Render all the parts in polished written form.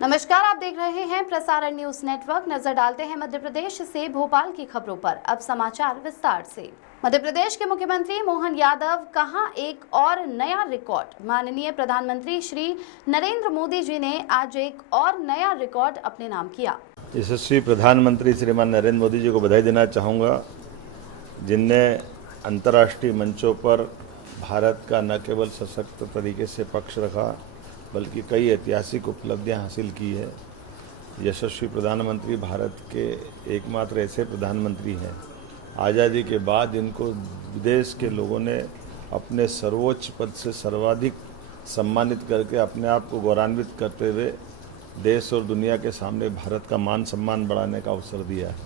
नमस्कार, आप देख रहे हैं प्रसारण न्यूज नेटवर्क। नजर डालते हैं मध्य प्रदेश से भोपाल की खबरों पर। अब समाचार विस्तार से। मध्य प्रदेश के मुख्यमंत्री मोहन यादव कहां एक और नया रिकॉर्ड। माननीय प्रधानमंत्री श्री नरेंद्र मोदी जी ने आज एक और नया रिकॉर्ड अपने नाम किया। यशस्वी प्रधानमंत्री श्रीमान नरेंद्र मोदी जी को बधाई देना चाहूँगा, जिनने अंतर्राष्ट्रीय मंचों पर भारत का न केवल सशक्त तरीके से पक्ष रखा बल्कि कई ऐतिहासिक उपलब्धियां हासिल की है। यशस्वी प्रधानमंत्री भारत के एकमात्र ऐसे प्रधानमंत्री हैं आज़ादी के बाद जिनको विदेश के लोगों ने अपने सर्वोच्च पद से सर्वाधिक सम्मानित करके अपने आप को गौरवान्वित करते हुए देश और दुनिया के सामने भारत का मान सम्मान बढ़ाने का अवसर दिया है।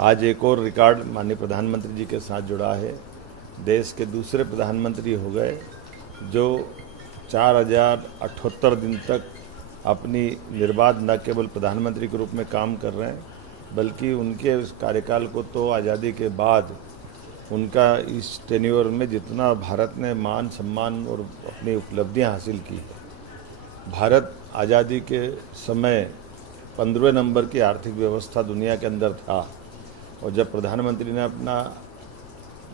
आज एक और रिकॉर्ड माननीय प्रधानमंत्री जी के साथ जुड़ा है। देश के दूसरे प्रधानमंत्री हो गए जो 4078 दिन तक अपनी निर्बाध न केवल प्रधानमंत्री के रूप में काम कर रहे हैं बल्कि उनके कार्यकाल को तो आज़ादी के बाद उनका इस टेन्योर में जितना भारत ने मान सम्मान और अपनी उपलब्धियां हासिल की है। भारत आज़ादी के समय 15वें नंबर की आर्थिक व्यवस्था दुनिया के अंदर था और जब प्रधानमंत्री ने अपना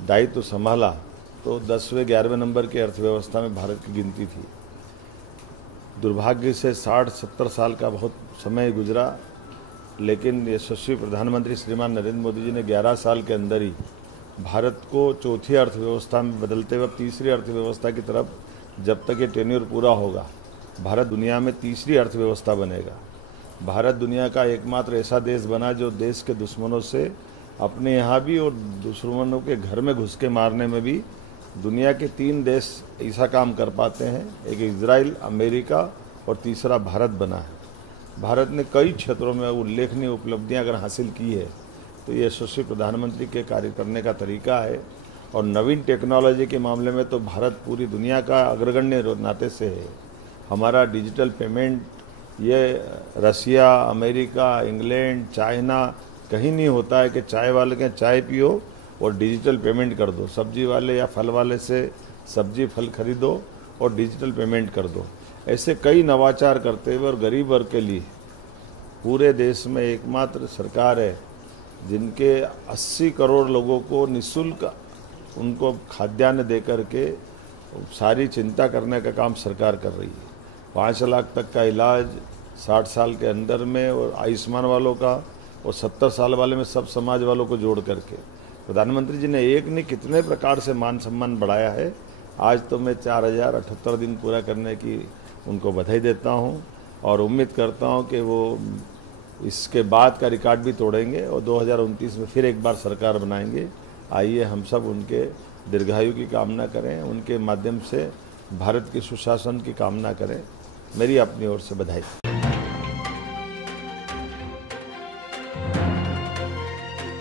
दायित्व संभाला तो 10वें 11वें नंबर की अर्थव्यवस्था में भारत की गिनती थी। दुर्भाग्य से 60-70 साल का बहुत समय गुजरा, लेकिन यशस्वी प्रधानमंत्री श्रीमान नरेंद्र मोदी जी ने 11 साल के अंदर ही भारत को चौथी अर्थव्यवस्था में बदलते हुए तीसरी अर्थव्यवस्था की तरफ, जब तक ये टेन्योर पूरा होगा, भारत दुनिया में तीसरी अर्थव्यवस्था बनेगा। भारत दुनिया का एकमात्र ऐसा देश बना जो देश के दुश्मनों से अपने यहाँ भी और दुश्मनों के घर में घुस के मारने में भी दुनिया के 3 देश ऐसा काम कर पाते हैं। एक इजराइल, अमेरिका और तीसरा भारत बना है। भारत ने कई क्षेत्रों में उल्लेखनीय उपलब्धियां अगर हासिल की है तो ये यशस्वी प्रधानमंत्री के कार्य करने का तरीका है। और नवीन टेक्नोलॉजी के मामले में तो भारत पूरी दुनिया का अग्रगण्य नाते से है। हमारा डिजिटल पेमेंट ये रसिया, अमेरिका, इंग्लैंड, चाइना कहीं नहीं होता है कि चाय वाले के चाय पियो और डिजिटल पेमेंट कर दो, सब्जी वाले या फल वाले से सब्जी फल खरीदो और डिजिटल पेमेंट कर दो। ऐसे कई नवाचार करते हुए और गरीब वर्ग के लिए पूरे देश में एकमात्र सरकार है जिनके 80 करोड़ लोगों को निःशुल्क उनको खाद्यान्न दे करके सारी चिंता करने का काम सरकार कर रही है। 5 लाख तक का इलाज 60 साल के अंदर में और आयुष्मान वालों का और 70 साल वाले में सब समाज वालों को जोड़ करके प्रधानमंत्री जी ने एक नहीं कितने प्रकार से मान सम्मान बढ़ाया है। आज तो मैं 4078 दिन पूरा करने की उनको बधाई देता हूं और उम्मीद करता हूं कि वो इसके बाद का रिकॉर्ड भी तोड़ेंगे और 2029 में फिर एक बार सरकार बनाएंगे। आइए हम सब उनके दीर्घायु की कामना करें, उनके माध्यम से भारत के सुशासन की कामना करें। मेरी अपनी ओर से बधाई।